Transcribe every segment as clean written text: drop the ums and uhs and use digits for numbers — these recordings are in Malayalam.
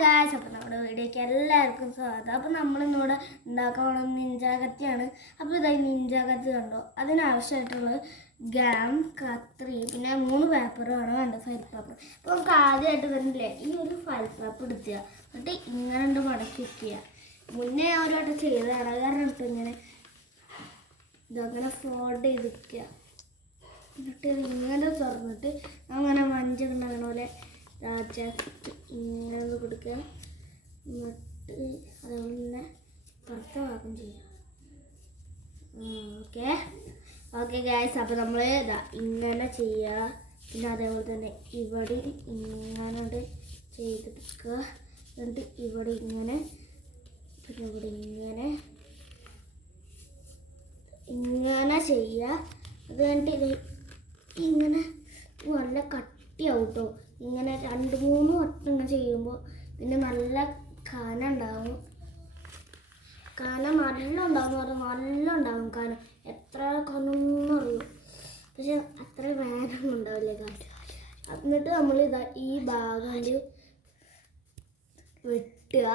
ഗായ്സ്, അപ്പോൾ നമ്മുടെ വീഡിയോയ്ക്ക് എല്ലാവർക്കും സ്വാഗതം. അപ്പോൾ നമ്മളിന്നിവിടെ ഉണ്ടാക്കാൻ പോകുന്നത് നിഞ്ചാകത്തിയാണ്. അപ്പോൾ ഇതായി നിഞ്ചാകത്തി കണ്ടോ, അതിനാവശ്യമായിട്ടുള്ളത് ഗാം, കത്രി, പിന്നെ 3 പേപ്പറുമാണ് വേണ്ടത്, ഫയൽ പേപ്പർ. അപ്പോൾ നമുക്ക് ആദ്യമായിട്ട് വരുന്നില്ലേ ഈ ഒരു ഫയൽ പേപ്പർ എടുക്കുക, എന്നിട്ട് ഇങ്ങനെ മടക്കി വയ്ക്കുക. മുന്നേ അവരായിട്ട് ചെയ്തതാണ്, കാരണം ഇട്ട് ഇങ്ങനെ ഇതങ്ങനെ ഫോൾഡ് ചെയ്ത് വയ്ക്കുക. എന്നിട്ട് ഇങ്ങനെ തുറന്നിട്ട് അങ്ങനെ മഞ്ചുണ്ടാകണ പോലെ ജസ്റ്റ് ഇങ്ങനെ കൊടുക്കുക. എന്നിട്ട് അതുപോലെ തന്നെ പുറത്ത ഭാഗം ചെയ്യുക. ഓക്കെ ഗായ്സ്, അപ്പോൾ നമ്മൾ ഇതാ ഇങ്ങനെ ചെയ്യുക. പിന്നെ അതേപോലെ തന്നെ ഇവിടെ ഇങ്ങനെ ചെയ്തെടുക്കുക. എന്നിട്ട് ഇവിടെ ഇങ്ങനെ, പിന്നെ ഇവിടെ ഇങ്ങനെ ഇങ്ങനെ ചെയ്യുക. അത് കഴിഞ്ഞിട്ട് ഇത് ഇങ്ങനെ നല്ല കട്ടിയാവും കേട്ടോ. ഇങ്ങനെ 2-3 വട്ടം ഇങ്ങനെ ചെയ്യുമ്പോൾ പിന്നെ നല്ല കനം ഉണ്ടാവും. കനം നല്ല ഉണ്ടാവും പറഞ്ഞാൽ നല്ല ഉണ്ടാവും കനം. എത്ര കനമൊന്നും അറിയും, പക്ഷെ അത്ര വേദന ഉണ്ടാവില്ല കാര്യം. എന്നിട്ട് നമ്മൾ ഇതാ ഈ ഭാഗം വെട്ടുക.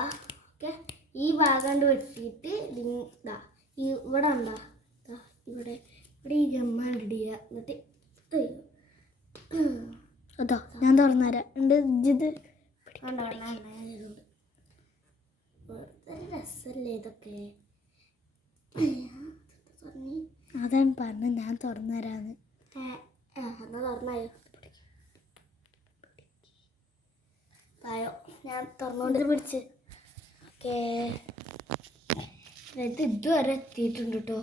ഓക്കെ, ഈ ഭാഗം വെട്ടിയിട്ട് ഇതാ ഇവിടെ ഉണ്ടാ ഇവിടെ ഈ ഗമ്മ ഇടുക. എന്നിട്ട് അതോ ഞാൻ തുറന്നുതരാം. ഉണ്ട് ഇത് രസമല്ലേ ഇതൊക്കെ? അതാണ് പറഞ്ഞത് ഞാൻ തുറന്നുതരാന്ന്. എന്നാ തുറന്നായോ? ആയോ, ഞാൻ തുറന്നുകൊണ്ട് പിടിച്ച്. ഓക്കേ, ഇതുവരെ എത്തിയിട്ടുണ്ട് കേട്ടോ.